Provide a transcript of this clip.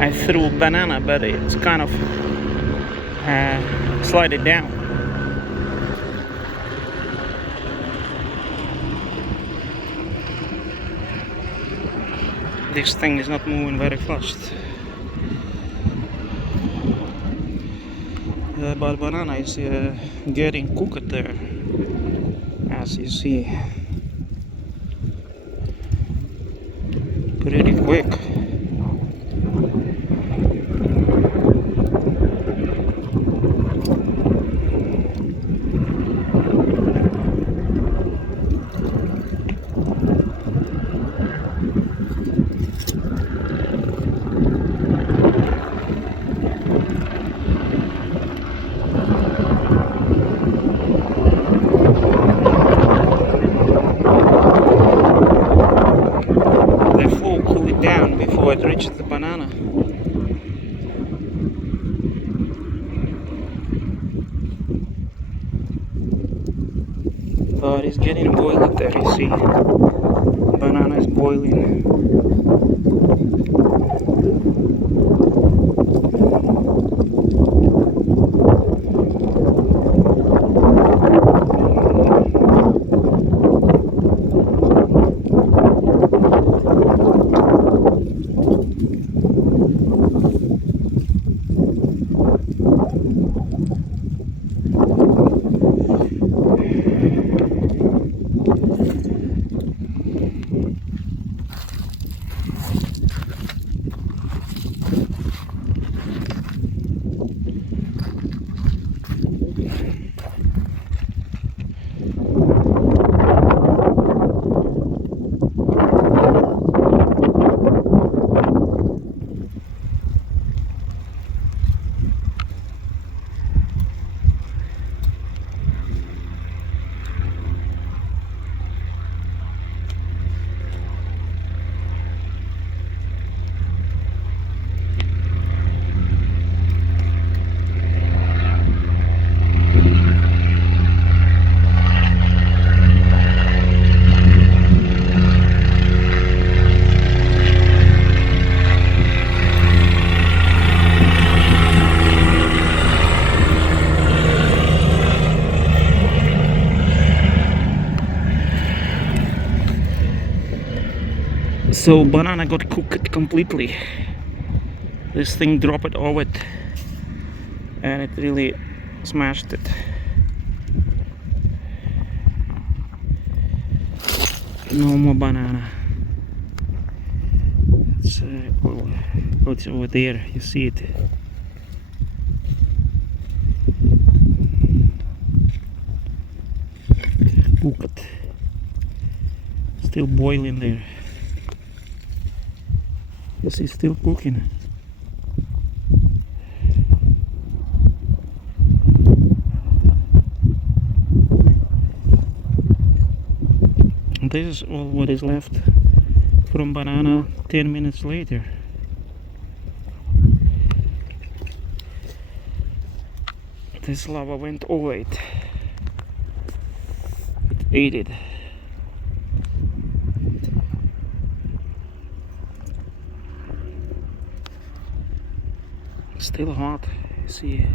I threw a banana, but it's kind of slided down. This thing is not moving very fast. But banana is getting cooked there, as you see, pretty quick. Down before it reaches the banana. But it's getting boiled there, you see. Banana is boiling. So banana got cooked completely. This thing dropped over it and it really smashed it. No more banana. It's over there, you see it. Cooked. Still boiling there. Yes, it's still cooking. And this is all what is left from banana 10 minutes later. This lava went over it. It ate it. Still hot, see.